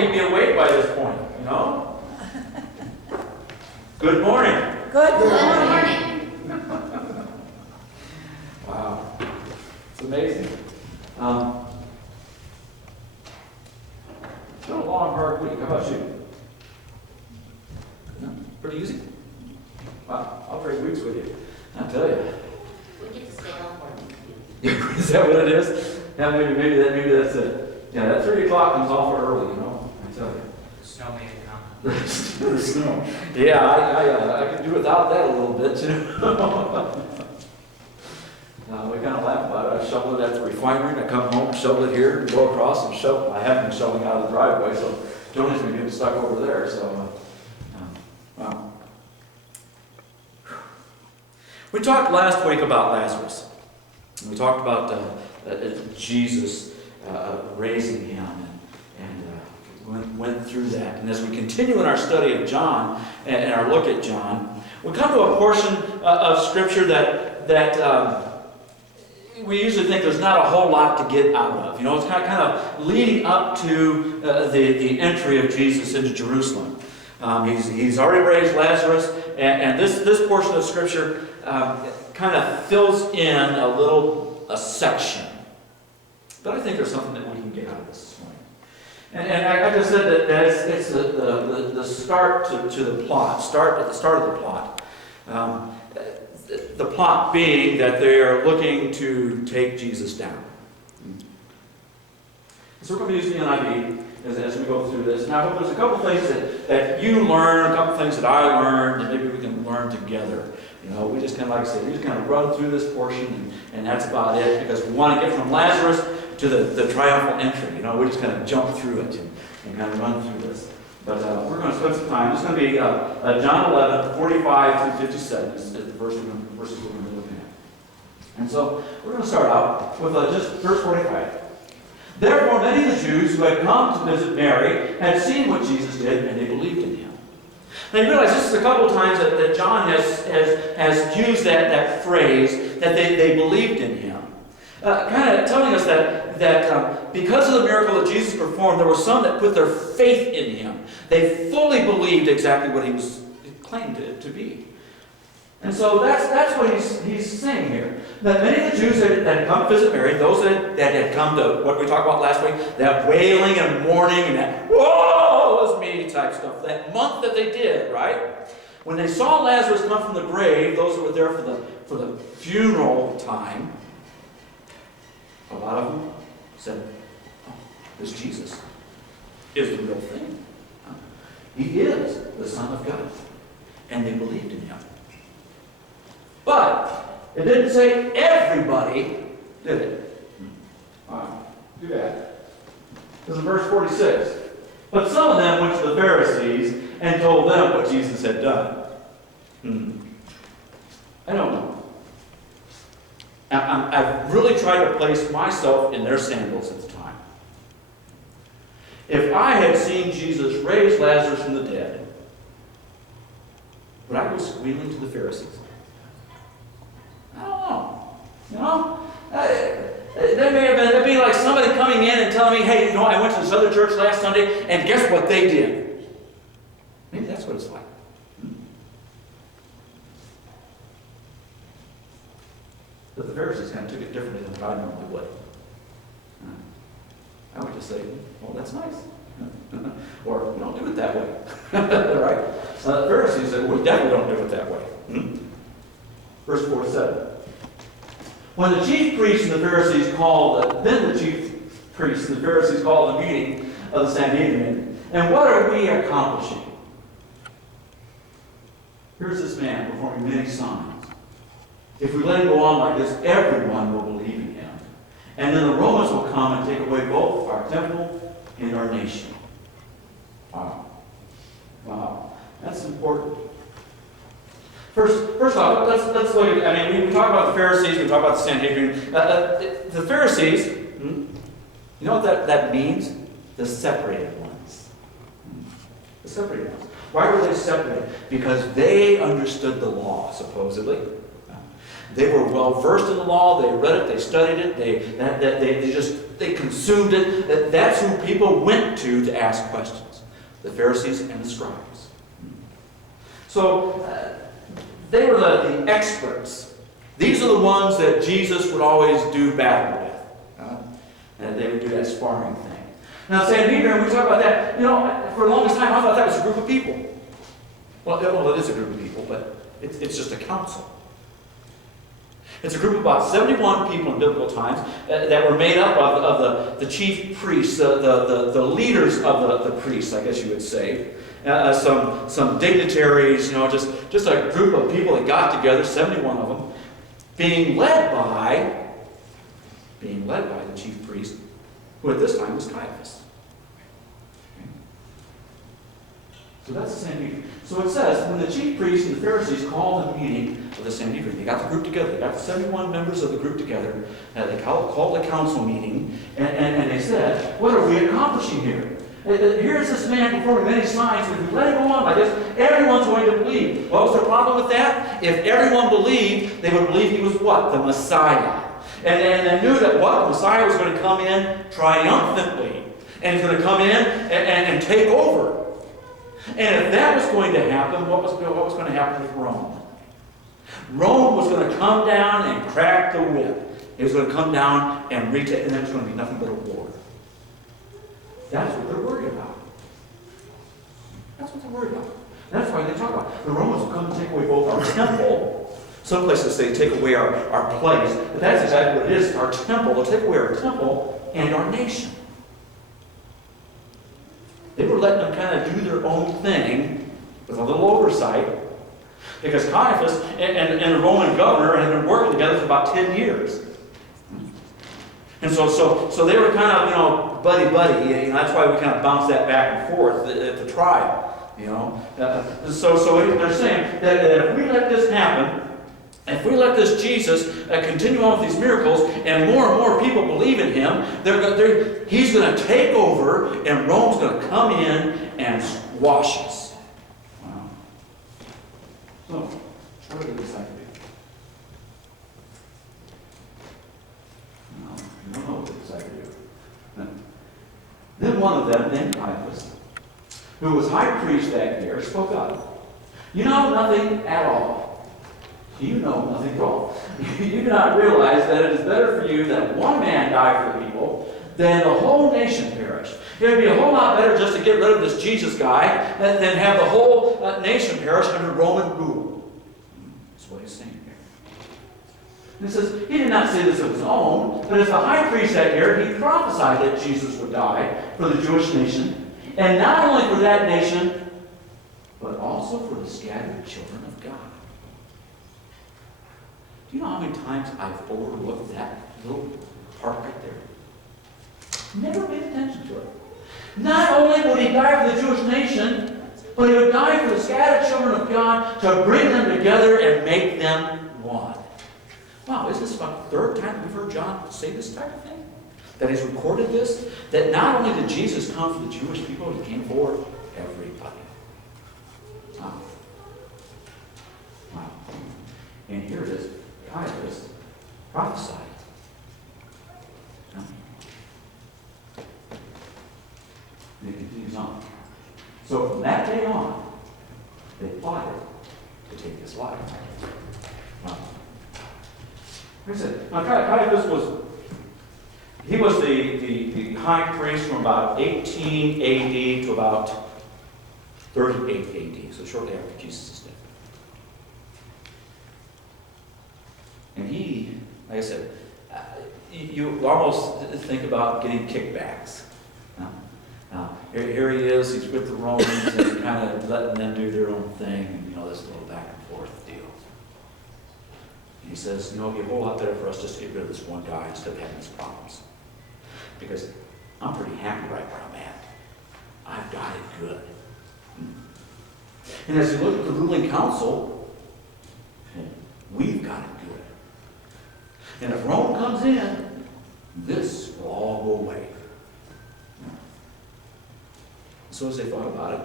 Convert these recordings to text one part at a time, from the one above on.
he'd be awake by this point, you know? Good morning. Good morning. Wow. It's amazing. It's been a long, hard week. How about you? No? Pretty easy? Wow. I'll trade weeks with you. I'll tell you. We get to stay home for Is that what it is? Yeah, maybe that's it. Yeah, that 3 o'clock comes awful early, you know? I tell you. The snow made it come. The snow. Yeah, I could do without that a little bit too. We kind of laugh about it. I shovel it at the refinery, and I come home, shovel it here, and go across and shovel. I have been shoveling out of the driveway, so Joni's been getting stuck over there. So, wow. We talked last week about Lazarus. We talked about Jesus raising him, and went through that. And as we continue in our study of John and our look at John, we come to a portion of Scripture that we usually think there's not a whole lot to get out of. You know, it's kind of leading up to the entry of Jesus into Jerusalem. He's already raised Lazarus, and this portion of Scripture kind of fills in a section. But I think there's something that we can get out of this morning. And I just said that it's the start to the plot. Start at the start of the plot. The plot being that they are looking to take Jesus down. So we're going to use the NIV as we go through this. And I hope there's a couple things that you learn, a couple things that I learned, and maybe we can learn together. You know, we just kind of, like I said, we just kind of run through this portion, and that's about it, because we want to get from Lazarus to the triumphal entry. You know, we just kind of jump through it and kind of run through this. But we're going to spend some time. It's going to be John 11, 45 through 57 is the verses we're going to be looking at. And so we're going to start out with just verse 45. Therefore, many of the Jews who had come to visit Mary had seen what Jesus did, and they believed in him. Now you realize this is a couple of times that John has used that phrase, that they believed in him. Kind of telling us that because of the miracle that Jesus performed, there were some that put their faith in him. They fully believed exactly what he was claimed to be. And so that's what he's saying here. That many of the Jews that had come to visit Mary, those that had come to what we talked about last week, that wailing and mourning and that woe is me type stuff, that month that they did, right? When they saw Lazarus come from the grave, those that were there for the funeral time, a lot of them said, oh, this Jesus is the real thing. He is the Son of God. And they believed in him. But it didn't say everybody did it. Do that. This is verse 46. But some of them went to the Pharisees and told them what Jesus had done. I don't know. I've really tried to place myself in their sandals at the time. If I had seen Jesus raise Lazarus from the dead, would I go squealing to the Pharisees? I don't know. You know? It'd be like somebody coming in and telling me, hey, you know, I went to this other church last Sunday, and guess what they did? Maybe that's what it's like. But the Pharisees kind of took it differently than what I normally would. I would just say, well, that's nice. Or, we don't do it that way. Right? The Pharisees said, we definitely don't do it that way. Verse 47. When the chief priests and the Pharisees called, then the chief priests and the Pharisees called the meeting of the Sanhedrin. And what are we accomplishing? Here's this man performing many signs. If we let him go on like this, everyone will believe in him. And then the Romans will come and take away both our temple and our nation. Wow. That's important. First off, let's look at, we talk about the Pharisees, we talk about the Sanhedrin. The Pharisees, you know what that means? The separated ones. The separated ones. Why were they separated? Because they understood the law, supposedly. They were well versed in the law. They read it. They studied it. They consumed it. That's who people went to ask questions: the Pharisees and the scribes. So they were the experts. These are the ones that Jesus would always do battle with. And they would do that sparring thing. Now, Sanhedrin, we talk about that, for the longest time, I thought that was a group of people. Well, it is a group of people, but it's just a council. It's a group of about 71 people in biblical times that were made up of the chief priests, the leaders of the priests, I guess you would say. Some dignitaries, just a group of people that got together, 71 of them, being led by the chief priest, who at this time was Caiaphas. Okay. So that's the Sanhedrin. So it says, when the chief priests and the Pharisees called a meeting of the Sanhedrin, they got the group together. They got the 71 members of the group together. They called a council meeting, and they said, what are we accomplishing here? Here's this man performing many signs, and if we let him go on like this, everyone's going to believe. What was the problem with that? If everyone believed, they would believe he was what? The Messiah. And they knew that what? The Messiah was going to come in triumphantly. And he's going to come in and take over. And if that was going to happen, what was going to happen with Rome? Rome was going to come down and crack the whip. It was going to come down and retake, and then it was going to be nothing but a war. That's what they're worried about. That's what they're worried about. That's why they talk about the Romans will come and take away both our temple. Some places say take away our place. But that's exactly what it is, our temple. They'll take away our temple and our nation. They were letting them kind of do their own thing with a little oversight. Because Caiaphas and the Roman governor had been working together for about 10 years. And so they were kind of, buddy-buddy. That's why we kind of bounce that back and forth at the trial. So they're saying that if we let this happen, if we let this Jesus continue on with these miracles, and more people believe in him, he's going to take over, and Rome's going to come in and squash us. Wow. So, what did they decide to do? No, I don't know what they decided to do. Then one of them, named Caiaphas, who was high priest that year, spoke up. You know nothing at all. You know nothing at all. You do not realize that it is better for you that one man die for people than the whole nation perish. It would be a whole lot better just to get rid of this Jesus guy than have the whole nation perish under Roman rule. That's what he's saying here. And he says, he did not say this of his own, but as the high priest that year, he prophesied that Jesus would die for the Jewish nation, and not only for that nation, but also for the scattered children of God. Do you know how many times I've overlooked that little part right there? Never paid attention to it. Not only would he die for the Jewish nation, but he would die for the scattered children of God to bring them together and make them one. Wow, isn't this about the third time we've heard John say this type of thing? That he's recorded this? That not only did Jesus come for the Jewish people, he came for everybody. Wow. Wow. And here it is. Caiaphas prophesied. And it continues on. So from that day on, they plotted to take his life. Now, like I said, Caiaphas was the high priest from about 18 AD to about 38 AD, so shortly after Jesus' death. And he, like I said, you almost think about getting kickbacks. Here he is, he's with the Romans, and kind of letting them do their own thing, and this little back and forth deal. And he says, it'd be a whole lot better for us just to get rid of this one guy instead of having these problems. Because I'm pretty happy right where I'm at. I've got it good. And as you look at the ruling council, we've got it good. And if Rome comes in, this will all go away. So as they thought about it,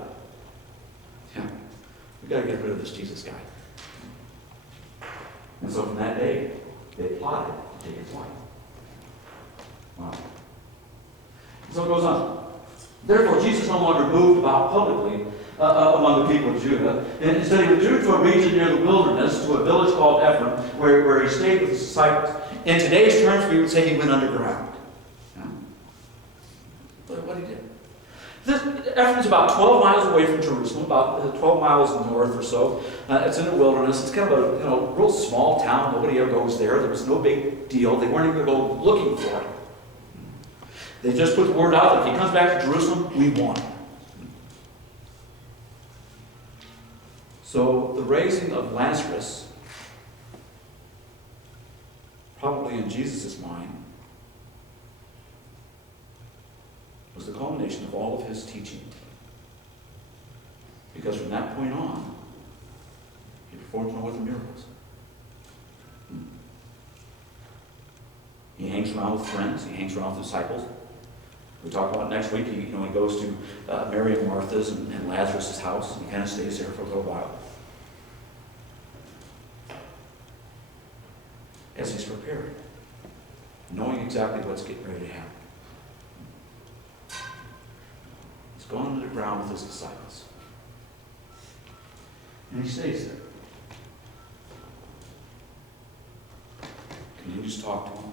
we've got to get rid of this Jesus guy. And so from that day, they plotted to take his life. Wow. So it goes on. Therefore, Jesus no longer moved about publicly among the people of Judah. And instead, he withdrew to a region near the wilderness, to a village called Ephraim, where he stayed with his disciples. In today's terms, we would say he went underground. Yeah. But what he did. Ephraim's about 12 miles away from Jerusalem, about 12 miles north or so. It's in the wilderness. It's kind of a real small town. Nobody ever goes there. There was no big deal. They weren't even going to go looking for it. They just put the word out that if he comes back to Jerusalem, we want him. So the raising of Lazarus, probably in Jesus' mind, was the culmination of all of his teaching. Because from that point on, he performed no other miracles. He hangs around with friends. He hangs around with disciples. We talk about next week. He goes to Mary and Martha's and Lazarus' house, and he kind of stays there for a little while. As he's prepared, knowing exactly what's getting ready to happen. He's gone under the ground with his disciples. And he stays there. Continues to talk to them.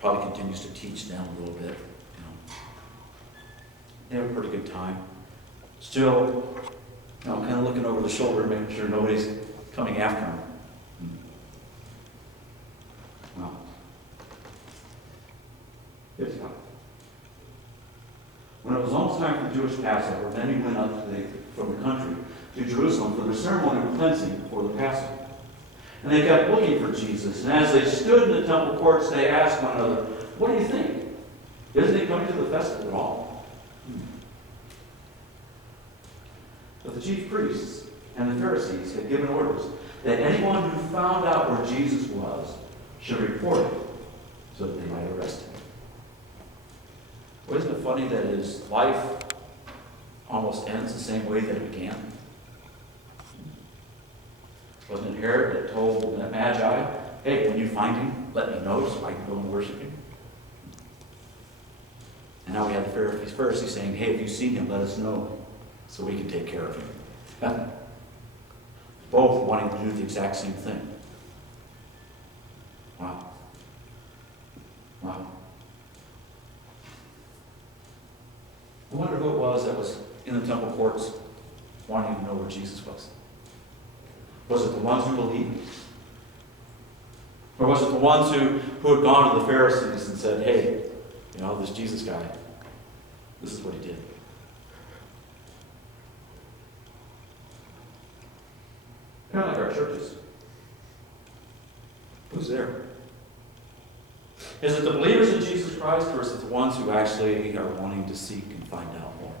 Probably continues to teach them a little bit. They have a pretty good time. Still, kind of looking over the shoulder, making sure nobody's coming after him. Well, here's how. When it was almost time for the Jewish Passover, then he went up from the country to Jerusalem for the ceremony of cleansing before the Passover. And they kept looking for Jesus. And as they stood in the temple courts, they asked one another, "What do you think? Isn't he coming to the festival at all?" But the chief priests and the Pharisees had given orders that anyone who found out where Jesus was should report it so that they might arrest him. Well, isn't it funny that his life almost ends the same way that it began? Wasn't it Herod that told the Magi, "Hey, when you find him, let me know so I can go and worship him"? And now we have the Pharisees saying, "Hey, if you see him, let us know so we can take care of him." Both wanting to do the exact same thing. Wow. Wow. I wonder who it was that was in the temple courts wanting to know where Jesus was. Was it the ones who believed? Or was it the ones who had gone to the Pharisees and said, "Hey, this Jesus guy, this is what he did"? Kind of like our churches. Who's there? Is it the believers in Jesus Christ, or is it the ones who actually are wanting to seek and find out more?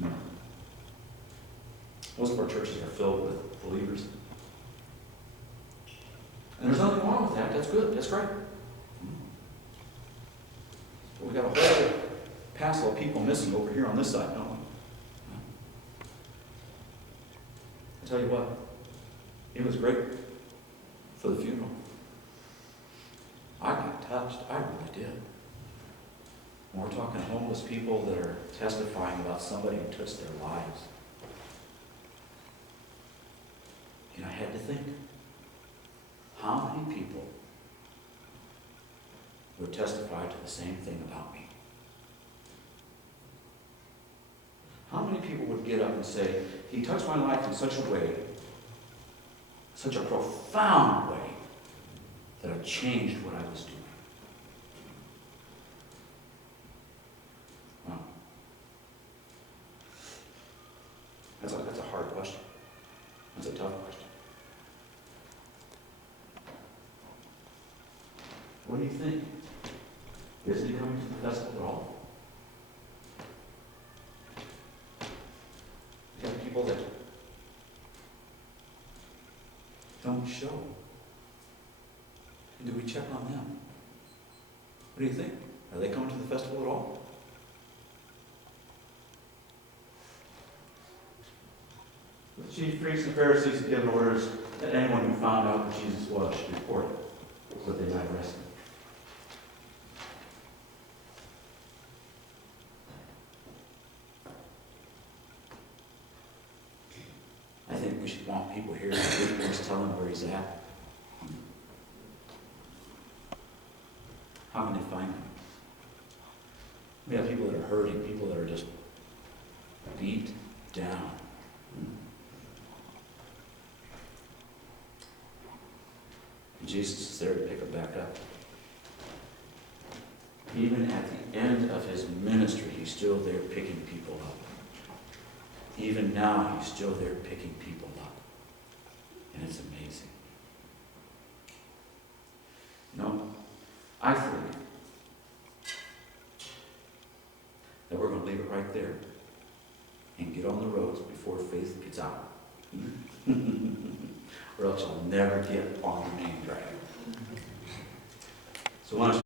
No. Most of our churches are filled with believers. And there's nothing wrong with that. That's good. That's great. But we've got a whole passel of people missing over here on this side, don't we? I tell you what, it was great for the funeral. I got touched. I really did. When we're talking homeless people that are testifying about somebody who touched their lives. I had to think, how many people would testify to the same thing about me? How many people would get up and say, "He touched my life in such a way, such a profound way, that it changed what I was doing"? Wow. That's a hard question. That's a tough question. What do you think? Is he coming to the festival at all? We have people that don't show. And do we check on them? What do you think? Are they coming to the festival at all? chief priests and Pharisees had given orders that anyone who found out who Jesus was should report it, so that they might arrest him. I think we should want people here to just tell him where he's at. How can they find him? We have people that are hurting, people that are just beat down. And Jesus is there to pick them back up. Even at the end of his ministry, he's still there picking people up. Even now, he's still there picking people up. And it's amazing. No, I think that we're going to leave it right there and get on the roads before faith gets out. Or else you'll never get on the main drag. So why don't you